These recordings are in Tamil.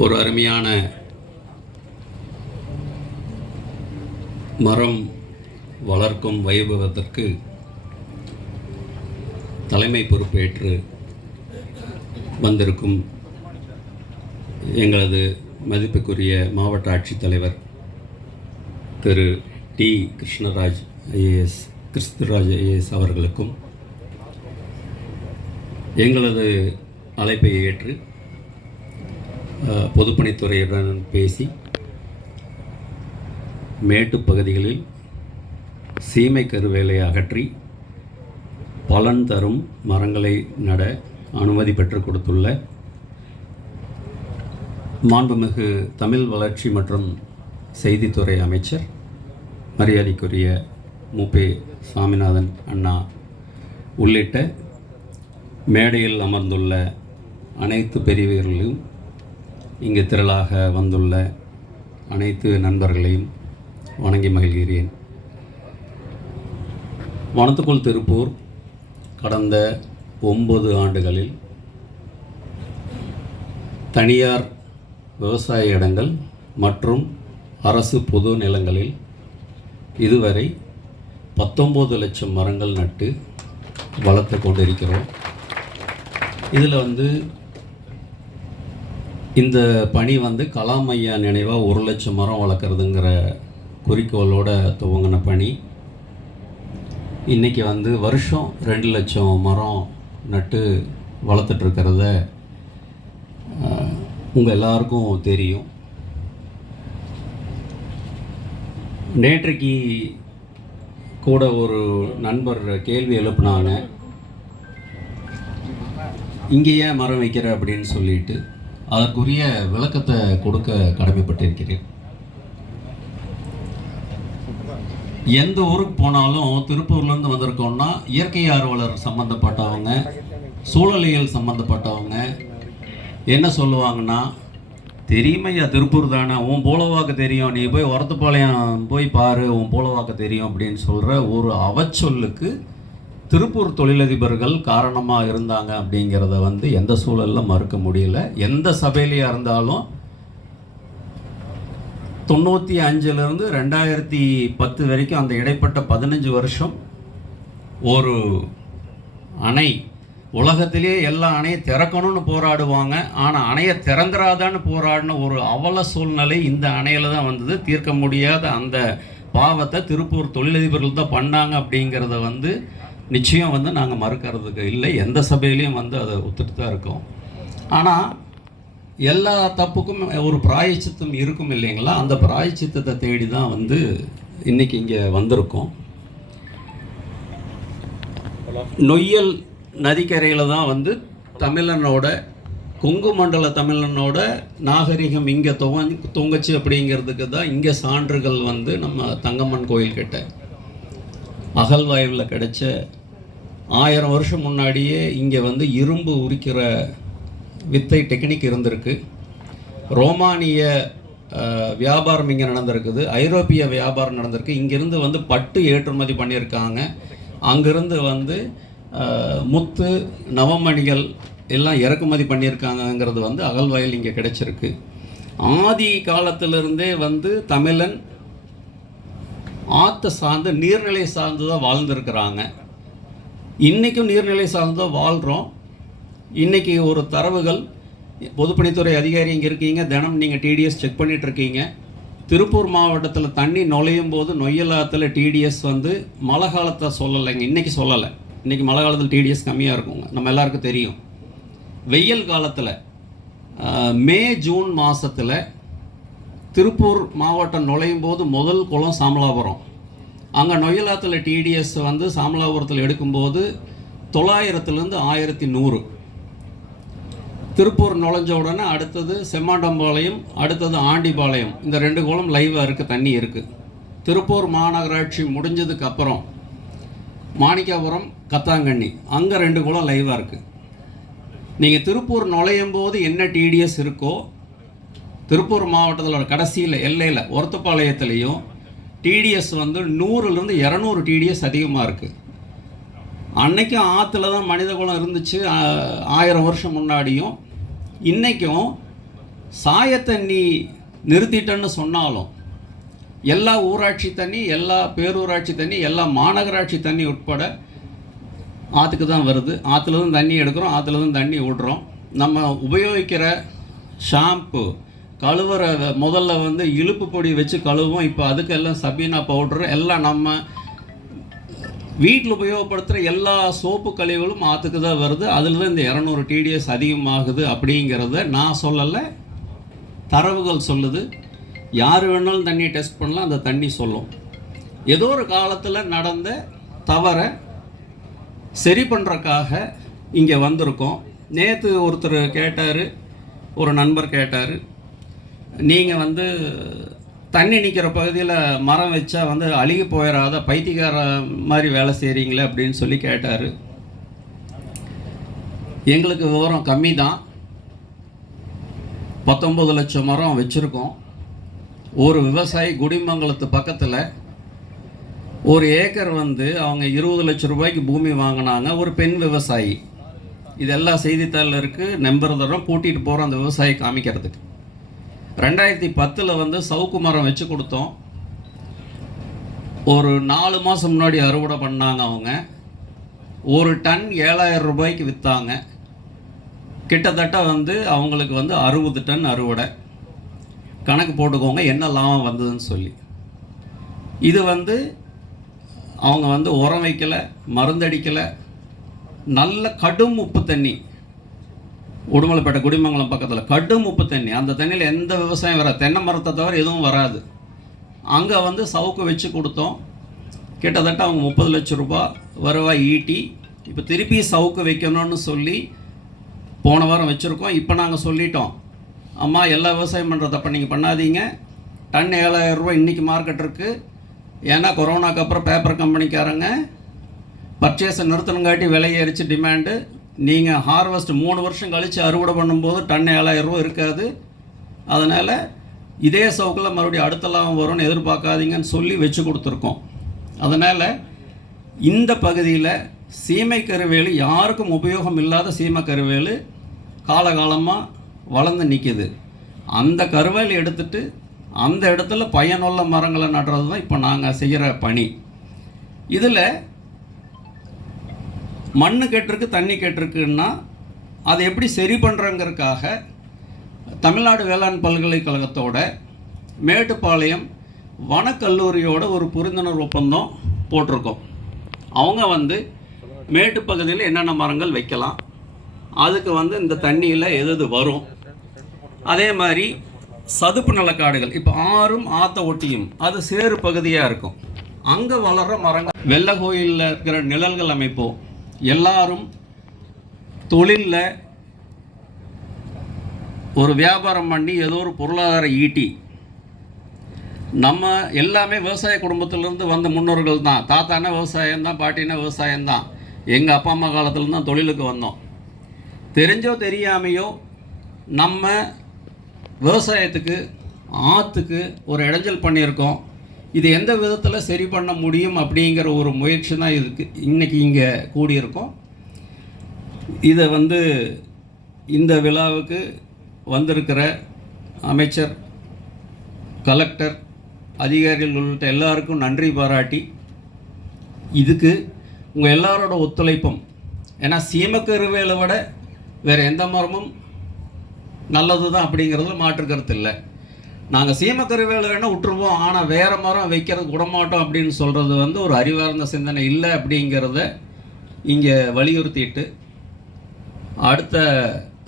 ஒரு அருமையான மரம் வளர்க்கும் வைபவத்திற்கு தலைமை பொறுப்பேற்று வந்திருக்கும் எங்களது மதிப்புக்குரிய மாவட்ட ஆட்சித்தலைவர் Thiru T Krishnaraj IAS Christuraj IAS அவர்களுக்கும் எங்களது அழைப்பை ஏற்று பொதுப்பணித்துறையுடன் பேசி மேட்டுப் பகுதிகளில் சீமை கருவேலை அகற்றி பலன் தரும் மரங்களை நட அனுமதி பெற்றுக் கொடுத்துள்ள மாண்புமிகு தமிழ் வளர்ச்சி மற்றும் செய்தித்துறை அமைச்சர் மரியாதைக்குரிய மூப்பே சாமிநாதன் அண்ணா உள்ளிட்ட மேடையில் அமர்ந்துள்ள அனைத்து பெரியவர்களையும் இங்கு திரளாக வந்துள்ள அனைத்து நண்பர்களையும் வணங்கி மகிழ்கிறேன். வனத்துக்குள் திருப்பூர் கடந்த ஒன்பது ஆண்டுகளில் தனியார் விவசாய இடங்கள் மற்றும் அரசு பொது நிலங்களில் இதுவரை பத்தொம்பது லட்சம் மரங்கள் நட்டு வளர்த்து கொண்டிருக்கிறோம். இதில் வந்து இந்த பணி வந்து கலாம் ஐயா நினைவாக ஒரு லட்சம் மரம் வளர்க்குறதுங்கிற குறிக்கோளோட துவங்கின பணி. இன்றைக்கி வந்து வருஷம் ரெண்டு லட்சம் மரம் நட்டு வளர்த்துட்ருக்கிறத உங்கள் எல்லாருக்கும் தெரியும். நேற்றைக்கு கூட ஒரு நண்பர் கேள்வி எழுப்புனாங்க. இங்கே ஏன் மரம் வைக்கிற அப்படின்னு சொல்லிட்டு. அதற்குரிய விளக்கத்தை கொடுக்க கடமைப்பட்டிருக்கிறேன். எந்த ஊருக்கு போனாலும் திருப்பூர்லேருந்து வந்திருக்கோம்னா இயற்கை ஆர்வலர் சம்மந்தப்பட்டவங்க சூழலியல் சம்மந்தப்பட்டவங்க என்ன சொல்லுவாங்கன்னா தெரியுமையா திருப்பூர் தானே உன் போலவாக்க தெரியும் நீ போய் ஒரத்துப்பாளையம் போய் பாரு உன் போலவாக்க தெரியும் அப்படின்னு சொல்கிற ஒரு அவச்சொல்லுக்கு திருப்பூர் தொழிலதிபர்கள் காரணமாக இருந்தாங்க அப்படிங்கிறத வந்து எந்த சூழலில் மறுக்க முடியல. எந்த சபையிலையாக இருந்தாலும் தொண்ணூற்றி அஞ்சுலேருந்து ரெண்டாயிரத்தி பத்து வரைக்கும் அந்த இடைப்பட்ட பதினஞ்சு வருஷம் ஒரு அணை. உலகத்திலே எல்லா அணையை திறக்கணும்னு போராடுவாங்க. ஆனால் அணையை திறந்துராதான்னு போராடின ஒரு அவல சூழ்நிலை இந்த அணையில் தான் வந்தது. தீர்க்க முடியாத அந்த பாவத்தை திருப்பூர் தொழிலதிபர்கள் தான் பண்ணாங்க அப்படிங்கிறத வந்து நிச்சயம் வந்து நாங்கள் மறுக்கிறதுக்கு இல்லை. எந்த சபையிலையும் வந்து அதை ஒத்துட்டு தான் இருக்கோம். ஆனால் எல்லா தப்புக்கும் ஒரு பிராயச்சித்தம் இருக்கும் இல்லைங்களா? அந்த பிராயச்சித்தத்தை தேடி தான் வந்து இன்னைக்கு இங்கே வந்திருக்கோம். நொய்யல் நதிக்கரையில் தான் வந்து தமிழனோட கொங்கு மண்டல தமிழனோட நாகரிகம் இங்கே துவங் தொங்குச்சு அப்படிங்கிறதுக்கு தான் இங்கே சான்றுகள் வந்து நம்ம தங்கம்மன் கோயில் கிட்ட அகழ்வாய்வில் கிடைச்ச ஆயிரம் வருஷம் முன்னாடியே இங்கே வந்து இரும்பு உரிக்கிற வித்தை டெக்னிக் இருந்திருக்கு. ரோமானிய வியாபாரம் இங்கே நடந்திருக்குது. ஐரோப்பிய வியாபாரம் நடந்திருக்கு. இங்கேருந்து வந்து பட்டு ஏற்றுமதி பண்ணியிருக்காங்க. அங்கேருந்து வந்து முத்து நவமணிகள் எல்லாம் இறக்குமதி பண்ணியிருக்காங்கங்கிறது வந்து அகழ்வாயில் இங்கே கிடைச்சிருக்கு. ஆதி காலத்திலிருந்தே வந்து தமிழன் ஆற்றை சார்ந்து நீர்நிலை சார்ந்து தான் வாழ்ந்திருக்கிறாங்க. இன்றைக்கும் நீர்நிலை சார்ந்து தான் வாழ்கிறோம் இன்றைக்கி ஒரு தரவுகள் பொதுப்பணித்துறை அதிகாரி இங்கே இருக்கீங்க தினம் நீங்கள் டிடிஎஸ் செக் பண்ணிகிட்ருக்கீங்க இருக்கீங்க. திருப்பூர் மாவட்டத்தில் தண்ணி நுழையும் போது நொய்யல் ஆற்றுல டிடிஎஸ் வந்து மழை காலத்தை சொல்லலைங்க இன்றைக்கி சொல்லலை. இன்றைக்கி மழை காலத்தில் டிடிஎஸ் கம்மியாக இருக்குங்க நம்ம எல்லாருக்கும் தெரியும். வெயில் காலத்தில் மே ஜூன் மாதத்தில் திருப்பூர் மாவட்டம் நுழையும் போது முதல் குளம் சாமலாபுரம். அங்கே நொய்யலாத்தில் டிடிஎஸ் வந்து சாமலாபுரத்தில் எடுக்கும்போது தொள்ளாயிரத்துலேருந்து ஆயிரத்தி நூறு. திருப்பூர் நுழைஞ்ச உடனே அடுத்தது செம்மாண்டம்பாளையம் அடுத்தது ஆண்டிபாளையம். இந்த ரெண்டு குளம் லைவாக இருக்குது தண்ணி இருக்குது திருப்பூர் மாநகராட்சி முடிஞ்சதுக்கு அப்புறம் மாணிக்காபுரம் கத்தாங்கண்ணி. அங்கே ரெண்டு குளம் லைவாக இருக்குது நீங்கள் திருப்பூர் நுழையும் போது என்ன டிடிஎஸ் இருக்கோ திருப்பூர் மாவட்டத்தில் கடைசியில் எல்லையில் ஒருத்தப்பாளையத்துலேயும் டிடிஎஸ் வந்து நூறுலேருந்து இரநூறு டிடிஎஸ் அதிகமாக இருக்குது அன்னைக்கும் ஆற்றுல தான் மனிதகுலம் இருந்துச்சு ஆயிரம் வருஷம் முன்னாடியும். இன்றைக்கும் சாயத்தண்ணி நிறுத்திட்டேன்னு சொன்னாலும் எல்லா ஊராட்சி தண்ணி எல்லா பேரூராட்சி தண்ணி எல்லா மாநகராட்சி தண்ணி உட்பட ஆற்றுக்கு தான் வருது. ஆற்றுல தான் தண்ணி எடுக்கிறோம் ஆற்றுல தான் தண்ணி விடுறோம். நம்ம உபயோகிக்கிற ஷாம்பு கழுவுற முதல்ல வந்து இழுப்பு பொடி வச்சு கழுவுவோம். இப்போ அதுக்கெல்லாம் சபீனா பவுட்ரு எல்லாம் நம்ம வீட்டில் உபயோகப்படுத்துகிற எல்லா சோப்பு கழிவுகளும் ஆற்றுக்கு தான் வருது. அதில் தான் இந்த இரநூறு டிடிஎஸ் அதிகமாகுது அப்படிங்கிறத நான் சொல்லலை. தரவுகள் சொல்லுது. யார் வேணாலும் தண்ணியை டெஸ்ட் பண்ணலாம் அந்த தண்ணி சொல்லும். ஏதோ ஒரு காலத்தில் நடந்த தவறை சரி பண்ணுறக்காக இங்கே வந்திருக்கோம். நேற்று ஒருத்தர் கேட்டார் ஒரு நண்பர் கேட்டார். நீங்கள் வந்து தண்ணி நிற்கிற பகுதியில் மரம் வச்சா வந்து அழுகி போயிடாத பைத்தியக்கார மாதிரி வேலை செய்கிறீங்களே அப்படின்னு சொல்லி கேட்டார். எங்களுக்கு விவரம் கம்மி தான் பத்தொம்பது லட்சம் மரம் வச்சுருக்கோம். ஒரு விவசாயி குடிமங்கலத்து பக்கத்தில் ஒரு ஏக்கர் வந்து அவங்க இருபது லட்சம் ரூபாய்க்கு பூமி வாங்கினாங்க. ஒரு பெண் விவசாயி. இதெல்லாம் செய்தித்தாளில் இருக்குது நம்புறதெல்லாம் கூட்டிகிட்டு போகிறோம் அந்த விவசாயி காமிக்கிறதுக்கு. ரெண்டாயிரத்தி பத்தில் வந்து சவுக்கு மரம் வச்சு கொடுத்தோம். ஒரு நாலு மாதம் முன்னாடி அறுவடை பண்ணாங்க அவங்க. ஒரு டன் ஏழாயிரம் ரூபாய்க்கு விற்றாங்க கிட்டத்தட்ட வந்து அவங்களுக்கு வந்து அறுபது டன் அறுவடை. கணக்கு போட்டுக்கோங்க என்ன லாபம் வந்ததுன்னு சொல்லி. இது வந்து அவங்க வந்து உரம் வைக்கலை மருந்தடிக்கலை. நல்ல கடும் உப்பு தண்ணி. உடுமலைப்பேட்டை குடிமங்கலம் பக்கத்தில் கடும் உப்பு தண்ணி. அந்த தண்ணியில் எந்த விவசாயம் வராது. தென்னை மரத்தை தவிர எதுவும் வராது. அங்கே வந்து சவுக்கு வச்சு கொடுத்தோம். கிட்டத்தட்ட அவங்க முப்பது லட்சம் ரூபாய் வருவாய் ஈட்டி. இப்போ திருப்பி சவுக்கு வைக்கணும்னு சொல்லி போன வாரம் வச்சுருக்கோம். இப்போ நாங்கள் சொல்லிட்டோம். அம்மா எல்லா விவசாயம் பண்ணுறதப்ப நீங்கள் பண்ணாதீங்க. டன் ஏழாயிரம் ரூபாய் இன்றைக்கி மார்க்கெட் இருக்குது ஏன்னா கொரோனாக்கு அப்புறம் பேப்பர் கம்பெனிக்காரங்க பர்ச்சேஸை நிறுத்தணுங்காட்டி விலை ஏறிச்சு டிமாண்டு நீங்கள் ஹார்வெஸ்ட் மூணு வருஷம் கழித்து அறுவடை பண்ணும்போது டன் ஏழாயிரம் ரூபா இருக்காது. அதனால் இதே சவுக்கில் மறுபடியும் அடுத்த லாபம் வரும்னு எதிர்பார்க்காதீங்கன்னு சொல்லி வச்சு கொடுத்துருக்கோம். அதனால் இந்த பகுதியில் சீமை கருவேலு யாருக்கும் உபயோகம் இல்லாத சீமை கருவேலு காலகாலமாக வளர்ந்து நிற்கிது அந்த கருவேலு எடுத்துட்டு அந்த இடத்துல பயனுள்ள மரங்களை நடுறது தான் இப்போ நாங்கள் செய்கிற பணி. இதில் மண்ணு கெட்டிருக்கு தண்ணி கெட்டிருக்குன்னா அதை எப்படி சரி பண்ணுறங்கிறதுக்காக தமிழ்நாடு வேளாண் பல்கலைக்கழகத்தோட மேட்டுப்பாளையம் வனக்கல்லூரியோட ஒரு புரிந்துணர்வு ஒப்பந்தம் போட்டிருக்கோம். அவங்க வந்து மேட்டு பகுதியில் என்னென்ன மரங்கள் வைக்கலாம் அதுக்கு வந்து இந்த தண்ணியில் எது எது வரும் அதே மாதிரி சதுப்பு நிலக்காடுகள். இப்போ ஆறும் ஆத்த ஒட்டியும் அது சேறு பகுதியாக இருக்கும். அங்கே வளர்கிற மரங்கள். வெள்ளை கோயிலில் இருக்கிற நிழல்கள் அமைப்போம். எல்லாரும் தொழிலில் ஒரு வியாபாரம் பண்ணி ஏதோ ஒரு பொருளாதார ஈட்டி. நம்ம எல்லாமே விவசாய குடும்பத்திலேருந்து வந்த முன்னோர்கள் தான். தாத்தானா விவசாயம் தான் பாட்டினா விவசாயம் தான். எங்கள் அப்பா அம்மா காலத்துலேருந்து தான் தொழிலுக்கு வந்தோம். தெரிஞ்சோ தெரியாமையோ நம்ம விவசாயத்துக்கு ஆற்றுக்கு ஒரு இடைஞ்சல் பண்ணியிருக்கோம். இது எந்த விதத்தில் சரி பண்ண முடியும் அப்படிங்கிற ஒரு முயற்சி தான் இதுக்கு இன்றைக்கி இங்கே கூடியிருக்கோம். இதை வந்து இந்த விழாவுக்கு வந்திருக்கிற அமைச்சர் கலெக்டர் அதிகாரிகள் உள்ளிட்ட எல்லாருக்கும் நன்றி பாராட்டி இதுக்கு உங்கள் எல்லாரோட ஒத்துழைப்பும் ஏன்னா சீமக்கருவேலை விட வேறு எந்த மரமும் நல்லது தான் அப்படிங்கிறதுல மாற்று கருத்து இல்லை. நாங்கள் சீமக்கருவேலை வேணால் விட்டுருவோம் ஆனால் வேறு மரம் வைக்கிறது விடமாட்டோம் அப்படின்னு சொல்கிறது வந்து ஒரு அறிவார்ந்த சிந்தனை இல்லை அப்படிங்கிறத இங்கே வலியுறுத்திட்டு அடுத்த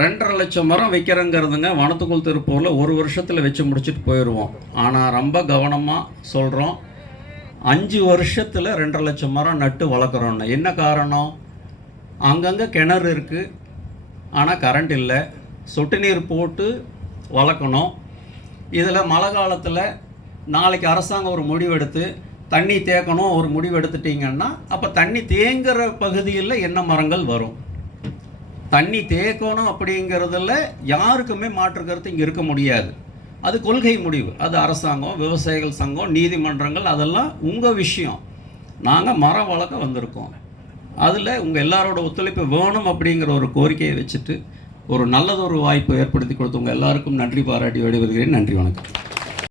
ரெண்டரை லட்சம் மரம் வைக்கிறேங்கிறதுங்க வனத்துக்குள் திருப்பூரில் ஒரு வருஷத்தில் வச்சு முடிச்சுட்டு போயிடுவோம் ஆனால் ரொம்ப கவனமாக சொல்கிறோம் அஞ்சு வருஷத்தில் ரெண்டரை லட்சம் மரம் நட்டு வளர்க்குறோன்னு என்ன காரணம்? அங்கங்கே கிணறு இருக்குது ஆனால் கரண்ட் இல்லை. சொட்டு நீர் போட்டு வளர்க்கணும். இதில் மழை காலத்தில் நாளைக்கு அரசாங்கம் ஒரு முடிவெடுத்து தண்ணி தேக்கணும் ஒரு முடிவு எடுத்துட்டிங்கன்னா அப்போ தண்ணி தேங்குற பகுதியில் என்ன மரங்கள் வரும்? தண்ணி தேக்கணும் அப்படிங்கிறதுல யாருக்குமே மாற்று கருத்து இங்கே இருக்க முடியாது. அது கொள்கை முடிவு. அது அரசாங்கம் விவசாயிகள் சங்கம் நீதிமன்றங்கள் அதெல்லாம் உங்கள் விஷயம். நாங்கள் மரம் வளர்க்க வந்திருக்கோம். அதில் உங்கள் எல்லாரோட ஒத்துழைப்பு வேணும் அப்படிங்கிற ஒரு கோரிக்கையை வச்சுட்டு ஒரு நல்லதொரு வாய்ப்பு ஏற்படுத்தி கொடுத்தவங்க எல்லாருக்கும் நன்றி பாராட்டி விடைபெறுகிறேன். நன்றி வணக்கம்.